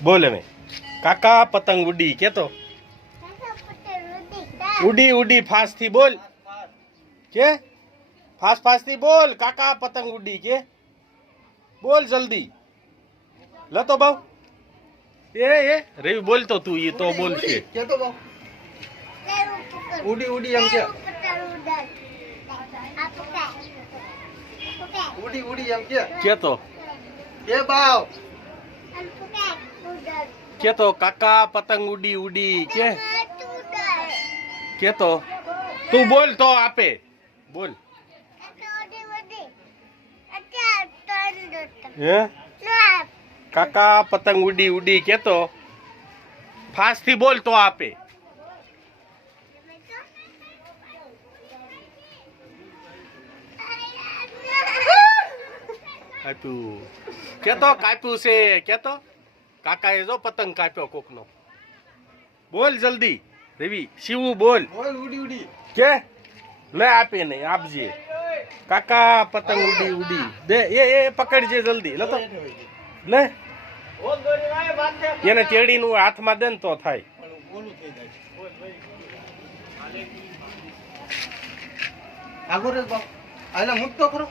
બોલ હવે કાકા પતંગ ઉડી કેતો ઉડી ઉડી ફાસ્ટ થી બોલ કે ફાસ્ટ ફાસ્ટ થી બોલ કાકા પતંગ ઉડી કે બોલ જલ્દી લતો બાવ એ રવિ બોલતો તું એ તો બોલશે કેતો બાવ ઉડી ઉડી એમ કે ઉડી ઉડી એમ કેતો કે બાવ કેતો કાકા પતંગ ઉડી ઉડી કેતો તું બોલ તો આપે બોલ હે કાકા પતંગ ઉડી ઉડી કેતો ફાસ્ટ થી બોલ તો આપે કાપ્યું કેતો કાપ્યું છે કેતો કાકાએ જો પતંગ કાપ્યો કોકનો બોલ જલ્દી રવિ શિવું બોલ બોલ ઉડી ઉડી કે લે આપે નહીં આપજે કાકા પતંગ ઉડી ઉડી દે એ પકડજે જલ્દી લે તો લે એને તેડીનું હાથમાં દે ને તો થાય ઓલું થઈ જાય આગળ બાવ આને મુક્ત કરો